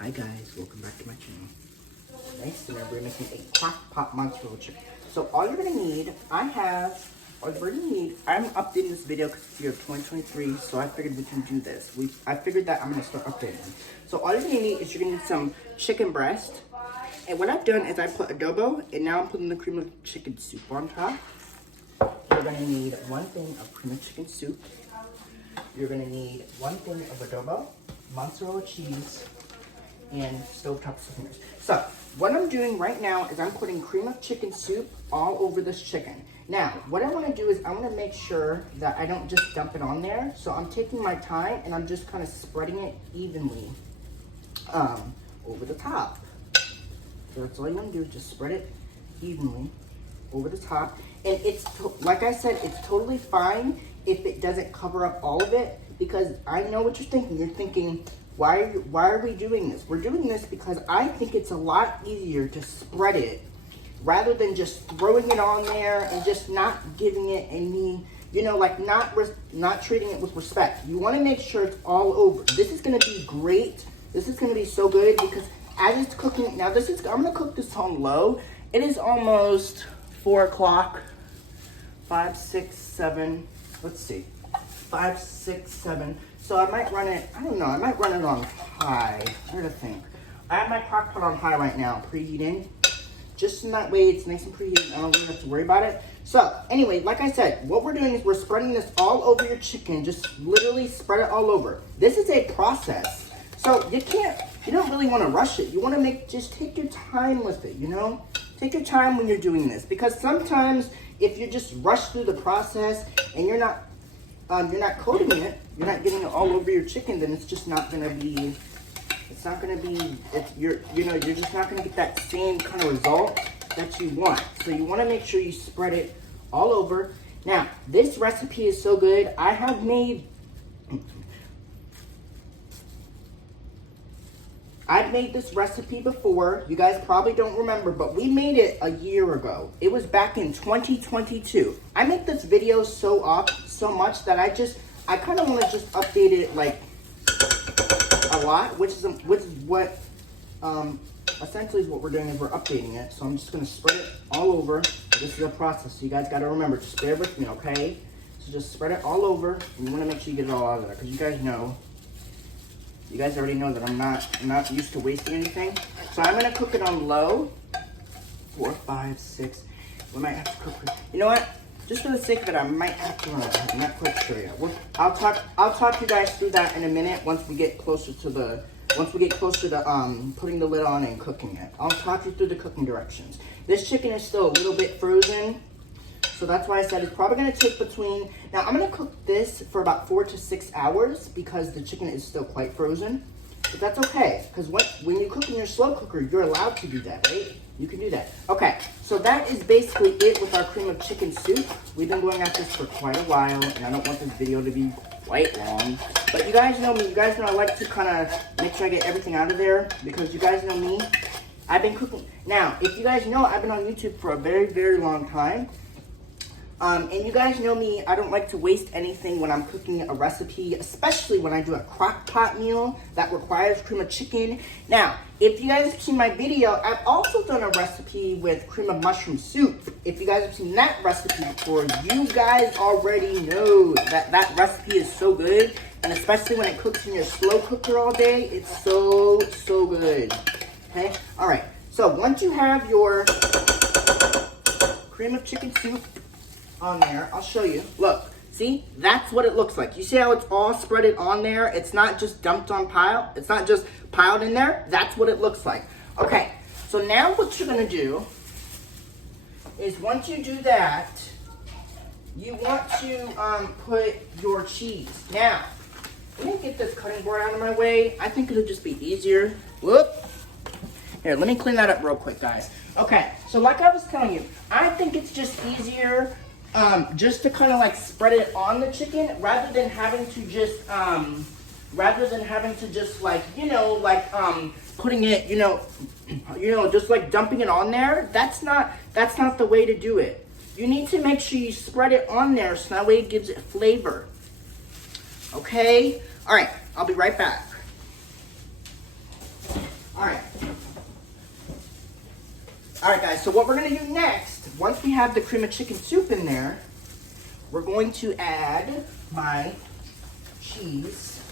Hi guys, welcome back to my channel. Today, we're making a crock pot mozzarella chicken. So all you're gonna need, I'm updating this video because it's year 2023, so I figured we can do this. I figured that I'm gonna start updating. So all you're gonna need is you're gonna need some chicken breast. And what I've done is I put adobo, and now I'm putting the cream of chicken soup on top. You're gonna need 1 thing of cream of chicken soup. You're gonna need 1 thing of adobo, mozzarella cheese, and stovetop seasonings. So what I'm doing right now is I'm putting cream of chicken soup all over this chicken. Now, what I want to do is I want to make sure that I don't just dump it on there. So I'm taking my time and I'm just kind of spreading it evenly over the top. So that's all you want to do is just spread it evenly over the top. And it's, like I said, it's totally fine if it doesn't cover up all of it, because I know what you're thinking. You're thinking, why are we doing this? We're doing this because I think it's a lot easier to spread it rather than just throwing it on there and just not giving it any, like not treating it with respect. You want to make sure it's all over. This is going to be great. This is going to be so good because as it's cooking, now I'm going to cook this on low. It is almost 4 o'clock, 5, 6, 7, let's see, 5, 6, 7. So I might run it, I don't know, I might run it on high. I gotta think. I have my crock pot on high right now, preheating. Just in that way, it's nice and preheated. I don't really have to worry about it. So anyway, like I said, what we're doing is we're spreading this all over your chicken. Just literally spread it all over. This is a process. So you don't really want to rush it. You want to just take your time with it, Take your time when you're doing this. Because sometimes if you just rush through the process and you're not coating it, you're not getting it all over your chicken, then it's just not gonna be, you're just not gonna get that same kind of result that you want. So you wanna make sure you spread it all over. Now, this recipe is so good. I've made this recipe before. You guys probably don't remember, but we made it a year ago. It was back in 2022. I make this video so much that I kind of want to just update it like a lot, which is what essentially is what we're doing is we're updating it. So I'm just going to spread it all over. This is a process, so you guys got to remember, just bear with me, okay? So just spread it all over, and you want to make sure you get it all out of there, because you guys already know that I'm not used to wasting anything. So I'm gonna cook it on low. 4, 5, 6. We might have to cook it. You know what? Just for the sake of it, I might have to run it. I'm not quite sure yet. I'll talk you guys through that in a minute once we get closer to putting the lid on and cooking it. I'll talk you through the cooking directions. This chicken is still a little bit frozen. So that's why I said it's probably going to take now I'm going to cook this for about 4 to 6 hours because the chicken is still quite frozen. But that's okay, because when you cook in your slow cooker, you're allowed to do that, right? You can do that. Okay, so that is basically it with our cream of chicken soup. We've been going at this for quite a while, and I don't want this video to be quite long. But you guys know me. You guys know I like to kind of make sure I get everything out of there, because you guys know me. I've been cooking. Now, if you guys know, I've been on YouTube for a very, very long time. And you guys know me, I don't like to waste anything when I'm cooking a recipe, especially when I do a crock pot meal that requires cream of chicken. Now, if you guys have seen my video, I've also done a recipe with cream of mushroom soup. If you guys have seen that recipe before, you guys already know that recipe is so good. And especially when it cooks in your slow cooker all day, it's so good. Okay? All right. So once you have your cream of chicken soup on there, I'll show you. Look, see, that's what it looks like. You see how it's all spreaded on there? It's not just dumped on pile. It's not just piled in there. That's what it looks like. Okay, so now what you're gonna do is once you do that, you want to put your cheese. Now, let me get this cutting board out of my way. I think it'll just be easier. Whoop. Here, let me clean that up real quick, guys. Okay, so like I was telling you, I think it's just easier just to kind of like spread it on the chicken rather than having to just like, putting it, just like dumping it on there. That's not the way to do it. You need to make sure you spread it on there so that way it gives it flavor. Okay? All right, I'll be right back. All right. All right, guys, so what we're gonna do next, once we have the cream of chicken soup in there, we're going to add my cheese.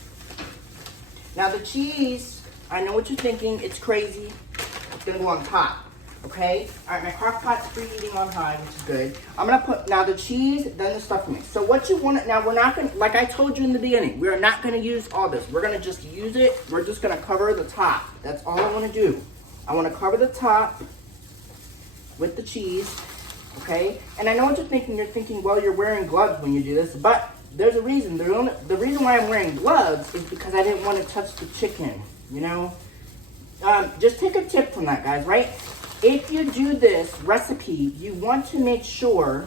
Now the cheese, I know what you're thinking, it's crazy. It's gonna go on top, okay? All right, my crock pot's preheating on high, which is good. I'm gonna put, now the cheese, then the stuffing mix. So what you want, now we're not gonna, like I told you in the beginning, we are not gonna use all this. We're gonna just use it, we're just gonna cover the top. That's all I wanna do. I wanna cover the top with the cheese, okay? And I know what you're thinking. You're thinking, well, you're wearing gloves when you do this, but there's a reason. The reason why I'm wearing gloves is because I didn't want to touch the chicken, you know? Just take a tip from that, guys, right? If you do this recipe, you want to make sure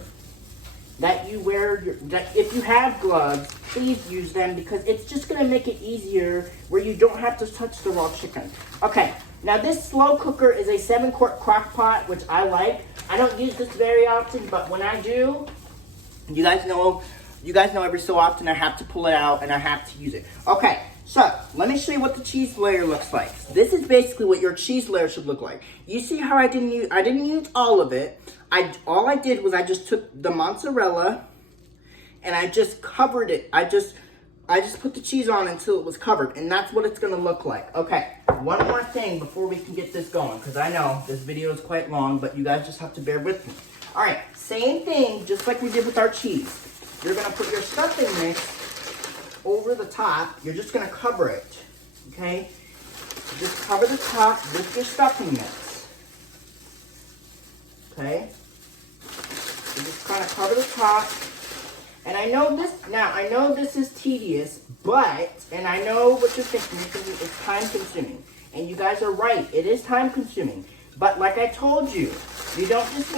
that you wear that if you have gloves, please use them because it's just gonna make it easier where you don't have to touch the raw chicken. Okay. Now this slow cooker is a 7-quart crock pot, which I like. I don't use this very often, but when I do, you guys know every so often I have to pull it out and I have to use it. Okay, so let me show you what the cheese layer looks like. This is basically what your cheese layer should look like. You see how I didn't use all of it. All I did was I just took the mozzarella and I just covered it. I just put the cheese on until it was covered, and that's what it's gonna look like. Okay, one more thing before we can get this going, because I know this video is quite long, but you guys just have to bear with me. All right, same thing, just like we did with our cheese. You're gonna put your stuffing mix over the top. You're just gonna cover it, okay? Just cover the top with your stuffing mix, okay? You just kind of cover the top. And I know this is tedious, and I know what you're thinking, it's time consuming. And you guys are right, it is time consuming. But like I told you, you don't just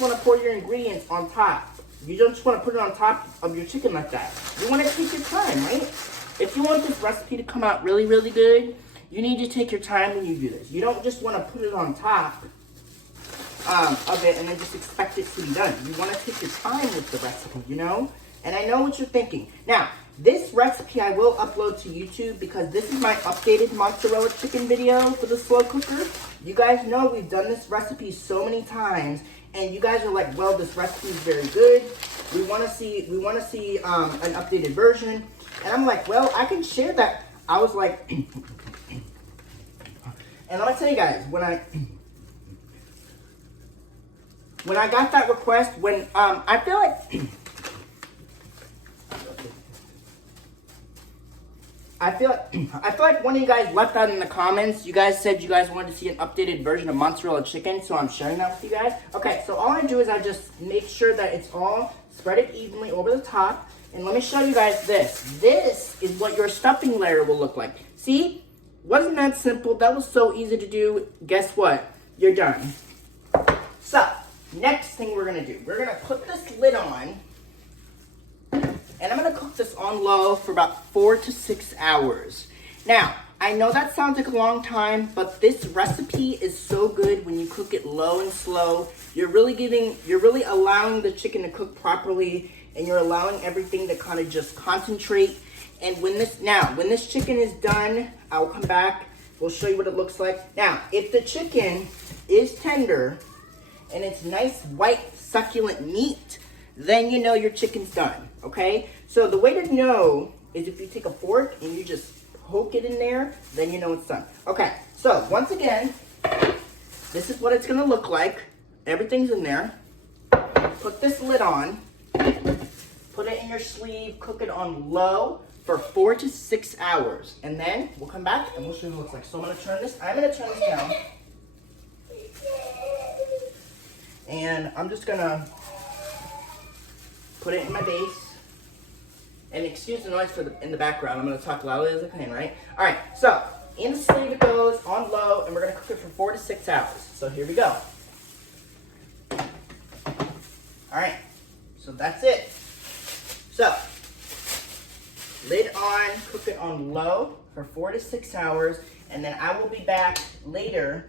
want to pour your ingredients on top. You don't just want to put it on top of your chicken like that. You want to take your time, right? If you want this recipe to come out really, really good, you need to take your time when you do this. You don't just want to put it on top of it and then just expect it to be done. You want to take your time with the recipe, you know? And I know what you're thinking. Now, this recipe I will upload to YouTube because this is my updated mozzarella chicken video for the slow cooker. You guys know we've done this recipe so many times and you guys are like, well, this recipe is very good. We want to see an updated version. And I'm like, well, I can share that. I was like, and I'm gonna tell you guys, when I got that request, I feel like one of you guys left that in the comments. You guys said you guys wanted to see an updated version of mozzarella chicken, so I'm sharing that with you guys. Okay, so all I do is I just make sure that it's all spread it evenly over the top. And let me show you guys this. This is what your stuffing layer will look like. See? Wasn't that simple? That was so easy to do. Guess what? You're done. So, next thing we're gonna do, we're gonna put this lid on, and I'm gonna cook this on low for about 4 to 6 hours. Now, I know that sounds like a long time, but this recipe is so good when you cook it low and slow. You're really allowing the chicken to cook properly, and you're allowing everything to kind of just concentrate. And when this chicken is done, I'll come back, we'll show you what it looks like. Now, if the chicken is tender, and it's nice, white, succulent meat, then you know your chicken's done, okay? So the way to know is if you take a fork and you just poke it in there, then you know it's done. Okay, so once again, this is what it's gonna look like. Everything's in there. Put this lid on, put it in your sleeve, cook it on low for 4 to 6 hours. And then we'll come back and we'll show you what it looks like. So I'm gonna turn this down. And I'm just gonna put it in my base. And excuse the noise in the background. I'm gonna talk loudly as I can, right? All right, so in the sleeve it goes on low, and we're gonna cook it for 4 to 6 hours. So here we go. All right, so that's it. So lid on, cook it on low for 4 to 6 hours, and then I will be back later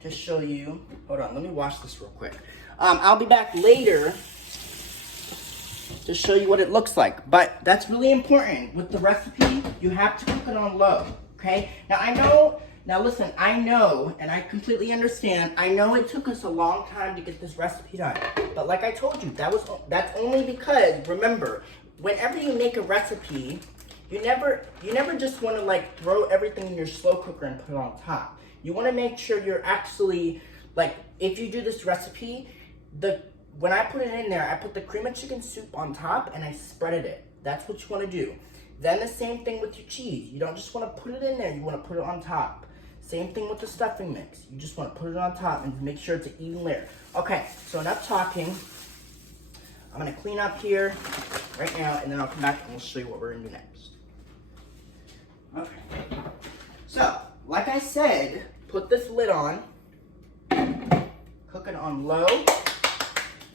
to show you. Hold on, let me wash this real quick. I'll be back later to show you what it looks like. But that's really important. With the recipe, you have to cook it on low. Okay? Now listen, I know, and I completely understand, I know it took us a long time to get this recipe done. But like I told you, that's only because, remember, whenever you make a recipe, you never just want to like throw everything in your slow cooker and put it on top. You want to make sure you're actually, like, if you do this recipe, when I put it in there, I put the cream of chicken soup on top and I spreaded it. That's what you want to do. Then the same thing with your cheese. You don't just want to put it in there, you want to put it on top. Same thing with the stuffing mix. You just want to put it on top and make sure it's an even layer. Okay, so enough talking. I'm going to clean up here right now, and then I'll come back and we'll show you what we're going to do next. Okay. So, like I said, put this lid on. Cook it on low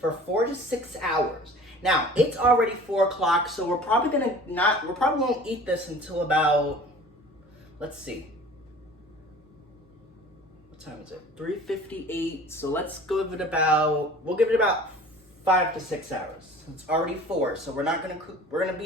for 4 to 6 hours. Now, it's already 4 o'clock, so we probably won't eat this until about, let's see. What time is it? 3:58. So let's we'll give it about 5 to 6 hours. It's already 4, so we're not gonna cook. We're gonna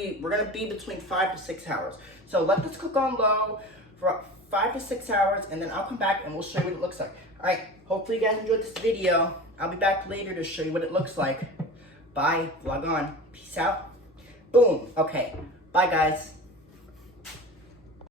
be between 5 to 6 hours. So let this cook on low for 5 to 6 hours, and then I'll come back and we'll show you what it looks like. All right. Hopefully you guys enjoyed this video. I'll be back later to show you what it looks like. Bye. Vlog on. Peace out. Boom. Okay. Bye, guys.